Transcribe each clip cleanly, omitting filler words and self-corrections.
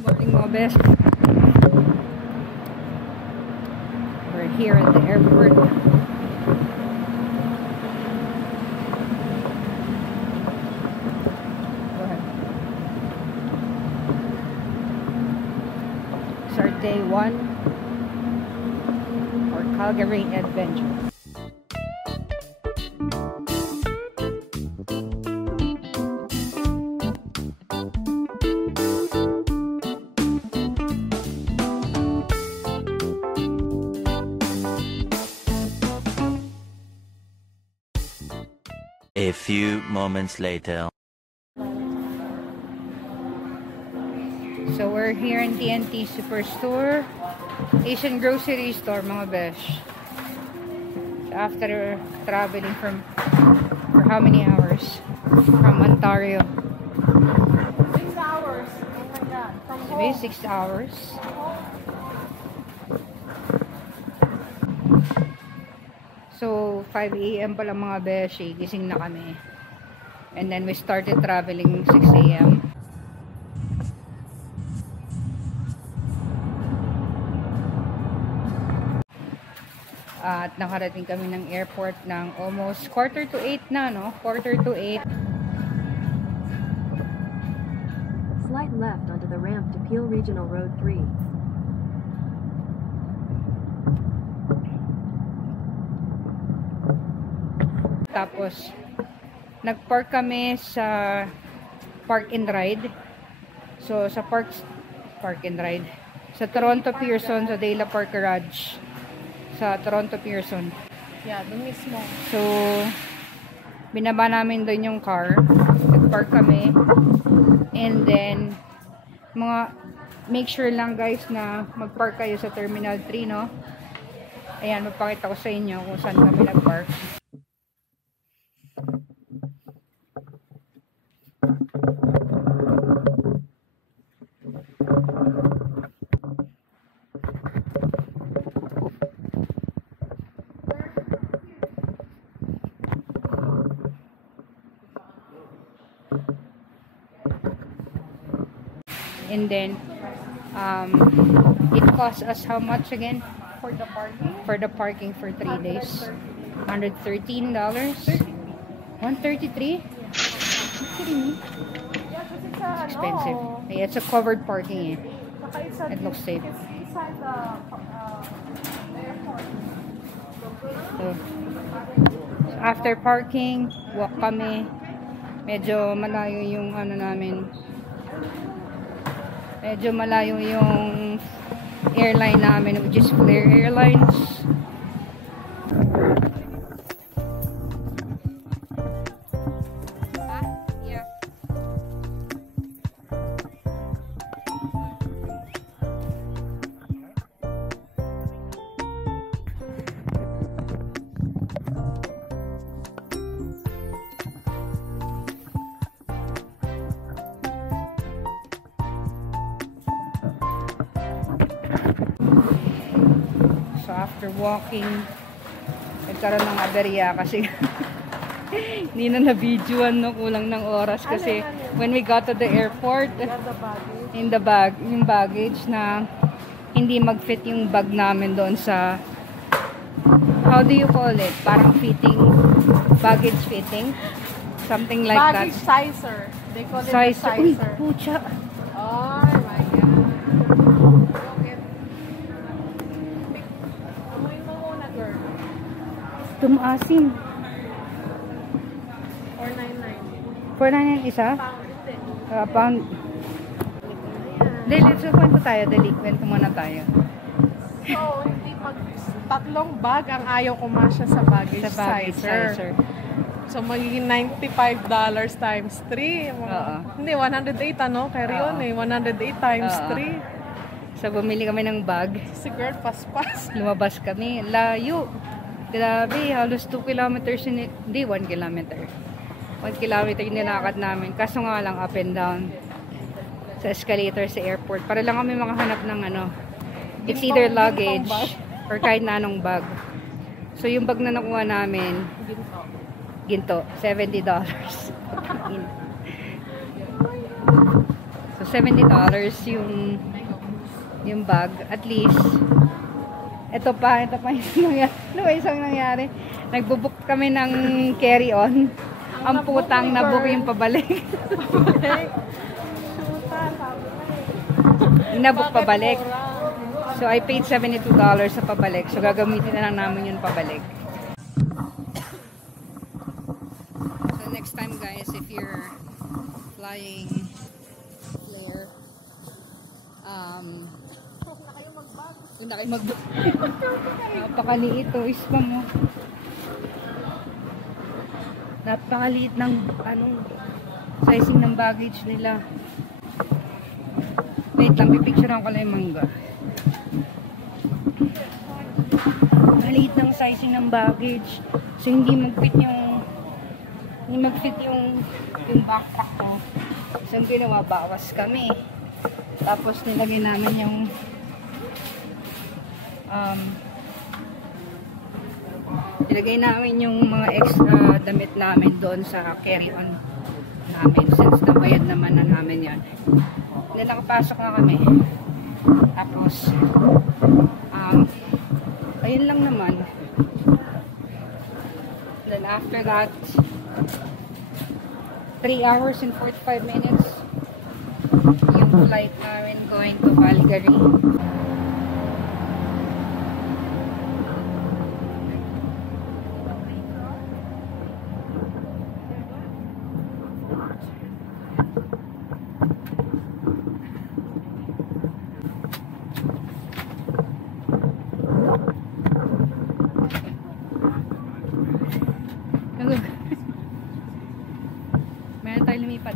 Morning mga best. We're here at the airport. Go ahead. It's our day 1 for Calgary adventure. A few moments later. So we're here in TNT Superstore, Asian grocery store mga besh. So after traveling for how many hours from Ontario? 6 hours. Oh my god. From home. Maybe 6 hours. So 5 AM pa lang mga beshi, gising na kami. And then we started traveling 6 AM. At nakarating kami ng airport ng almost 7:45 na, no? 7:45. Slight left onto the ramp to Peel Regional Road 3. Tapos nagpark kami sa Park and Ride. So sa Park and Ride sa Toronto Pearson, sa De La Park Garage sa Toronto Pearson. Yeah, doon mismo. So binaba namin doon yung car. Nagpark kami. And then make sure lang guys na magpark kayo sa Terminal 3, no? Ayan, magpakita ko sa inyo kung saan kami nagpark. And then it cost us how much again For the parking? for the parking for 3 days? $113. 133? Are you kidding me? Yeah, kasi it's Expensive. Yeah, it's a covered parking eh. It looks safe. It's inside the airport. So after parking, walk kami. Medyo malayo yung ano namin. Medyo malayo yung airline namin, which is Flair Airlines. Yeah. So after walking, nagkaroon ng aberya kasi hindi na na-videoan, no? Kulang ng oras kasi when we got to the airport, Yeah, the baggage. yung baggage na hindi mag-fit yung bag namin doon sa, how do you call it? Parang fitting, baggage fitting, something like Baggage that. sizer. They call it Size. the Uy, sizer. pucha. Oh my god. Amoy mo muna, girl. Tumaasin. 499. 499 isa? Pound. Dali, so kwento tayo. Dali, kwento muna tayo. So, hindi tatlong bag ang ayaw kumasya sa baggage, Sa baggage sizer. So, magiging $95 times 3. Oo. Hindi, 108 ano? Kaya yun Oo. eh. 108 times Oo. 3. So, bumili kami ng bag. Si girl, paspas. Lumabas kami. Layo. Grabe, halos 2 kilometers. Hindi, 1 kilometer. 1 kilometer yung nilakad namin. Kaso nga lang, up and down. Sa escalator sa airport. Para lang kami makahanap ng ano. It's either luggage or kahit na anong bag. So, yung bag na nakuha namin, ginto, $70. So, $70 yung bag. At least, ito pa isang nangyari. Nagbubook kami ng carry-on. Ang putang nabook yung pabalik. Nabook pabalik. So, I paid $72 sa pabalik. So, gagamitin na lang namin yung pabalik. So, next time guys, if you're flying Flair, yun na kayo mag-book. Napakaliit to. Ispa mo. Napakaliit ng sizing ng baggage nila. Wait lang, pipicturean ko lang yung mangga. Maliit ng sizing ng baggage. So, hindi mag-fit yung backpack ko. So, yung ginawa, bawas kami. Tapos, nilagay namin yung mga extra damit namin doon sa carry-on namin. Since nabayad naman na namin yan. Then, nakapasok na kami. Tapos, ayun lang naman. Then, after that, 3 hours and 45 minutes yung flight namin going to Calgary. Meron tayo lumipad.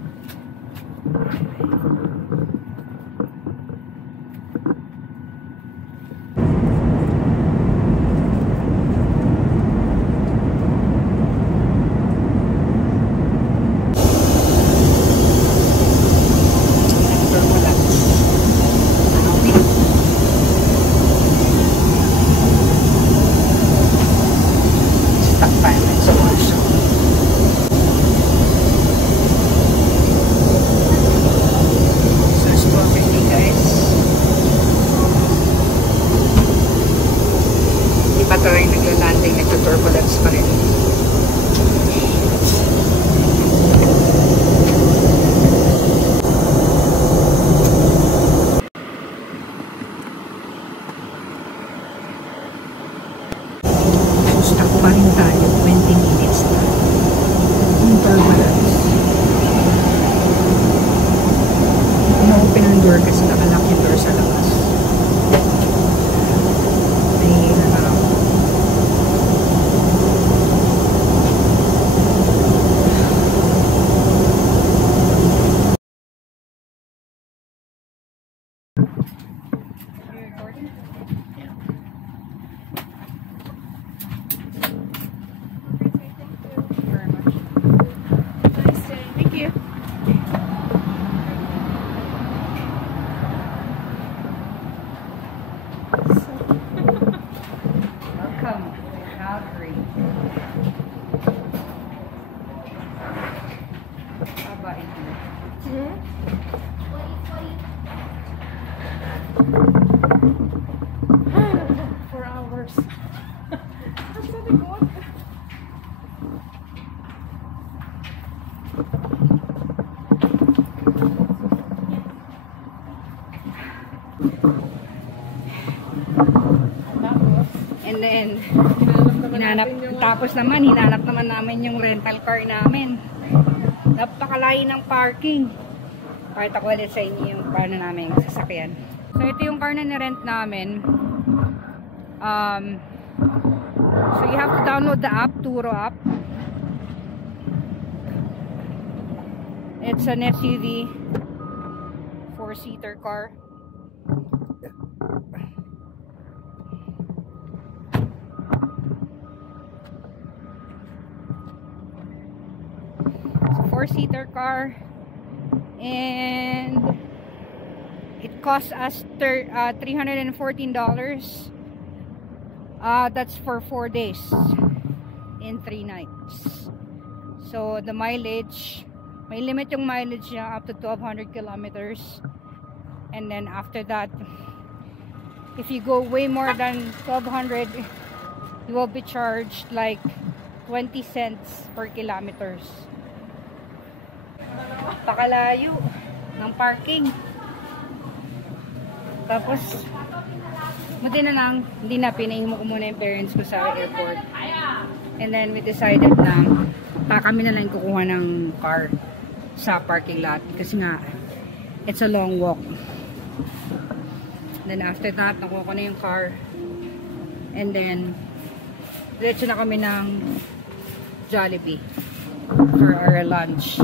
Nagtuturbulence pa rin. Stuck pa rin tayo. 20 minutes na. Yung turbulence. Na-open ang door kasi nakalock yung door sa labas. Nahihila na ako. Welcome to Calgary. Haba ito. 4 hours. That's so good. And then, tapos naman, hinanap naman namin yung rental car namin. Napakalayo ng parking. Pakita ko ulit sa inyo yung car na namin, sasakyan. So, ito yung car na nirent namin. So, you have to download the app, Turo app. It's an SUV, 4-seater car. It's a 4-seater car, and it cost us $314. That's for 4 days and 3 nights. So the mileage, May limit yung mileage niya up to 1,200 kilometers. And then after that, if you go way more than 1,200, you will be charged like 20 cents per kilometers. Pakalayo ng parking. Tapos, buti na lang, hindi na, pinahimo ko muna yung parents ko sa airport. And then, we decided na kami na lang kukuha ng car sa parking lot. Kasi nga, it's a long walk. Then, after that, nakuha ko na yung car. And then, diretso na kami ng Jollibee for our lunch.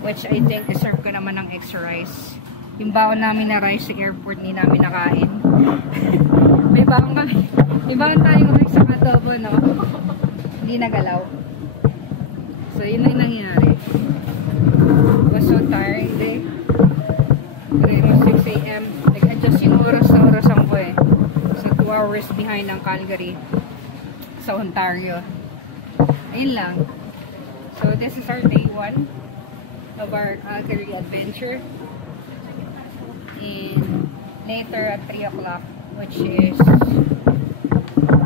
Which I think deserve ko naman ng extra rice. Yung baon namin na rice sa airport, hindi namin nakain. May baon kami. May baon tayong rice sa adobo, no? Hindi nagalaw. So, yun na yung nangyari. I was so tired, eh. It was 6 AM. Nag-adjust yung oras na orasan ko, eh. So, 2 hours behind ng Calgary sa Ontario. Ayun lang. So, this is our day 1 of our Calgary adventure. And later at 3 o'clock, which is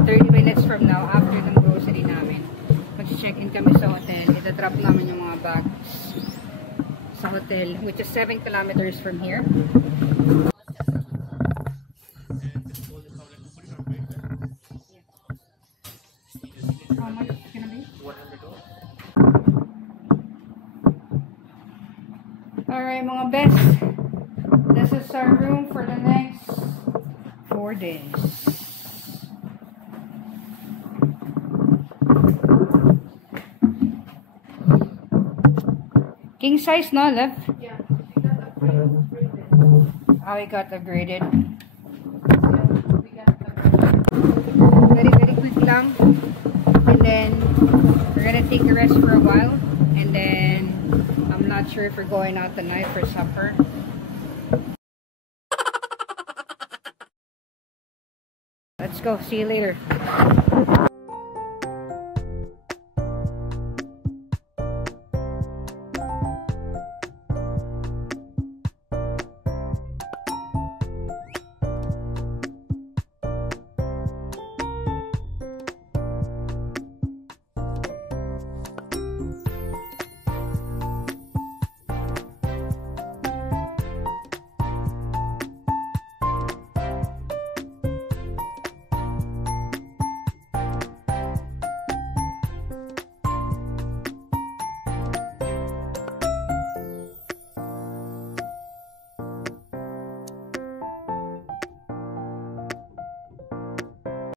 30 minutes from now, after ng grocery namin, mag-check-in kami sa hotel. Ita-drop namin yung mga bags sa hotel, which is 7 kilometers from here. How much is gonna be? $100. Alright mga best, this is our room for the next 4 days. King size, no, left? Yeah, we got upgraded. Oh, we got upgraded. We got upgraded. Very, very quick lang. And then, we're gonna take a rest for a while. And then, I'm not sure if we're going out tonight for supper. Let's go. See you later.